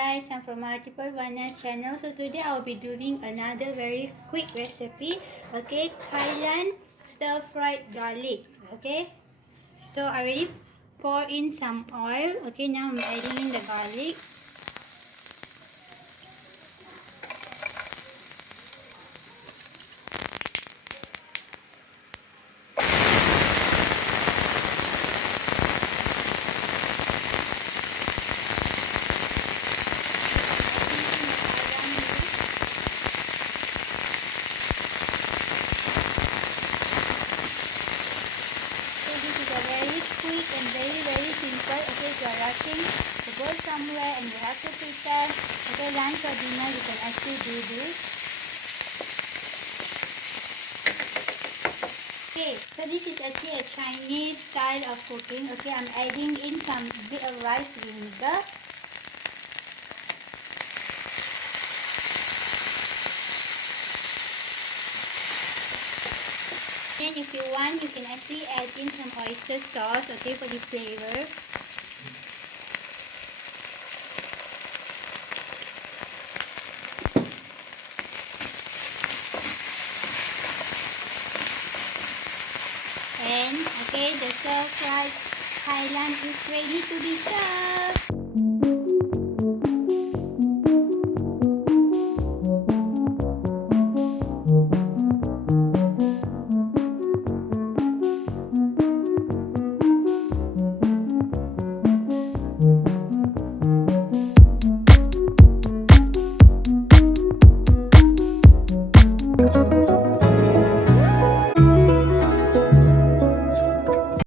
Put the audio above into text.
Guys, I'm from Multiplewarnas channel. So today I'll be doing another very quick recipe. Okay, Kailan stir-fried garlic. Okay, so I already pour in some oil. Okay, now I'm adding in the garlic. Very quick and very simple. Okay, if you're rushing to go somewhere and you have to prepare lunch or dinner, you can actually do this. Okay, so this is actually a Chinese style of cooking. Okay, I'm adding in some bit of rice vinegar. And if you want, you can actually add in some oyster sauce, okay, for the flavor. And okay, the stir-fried Kailan is ready to be served.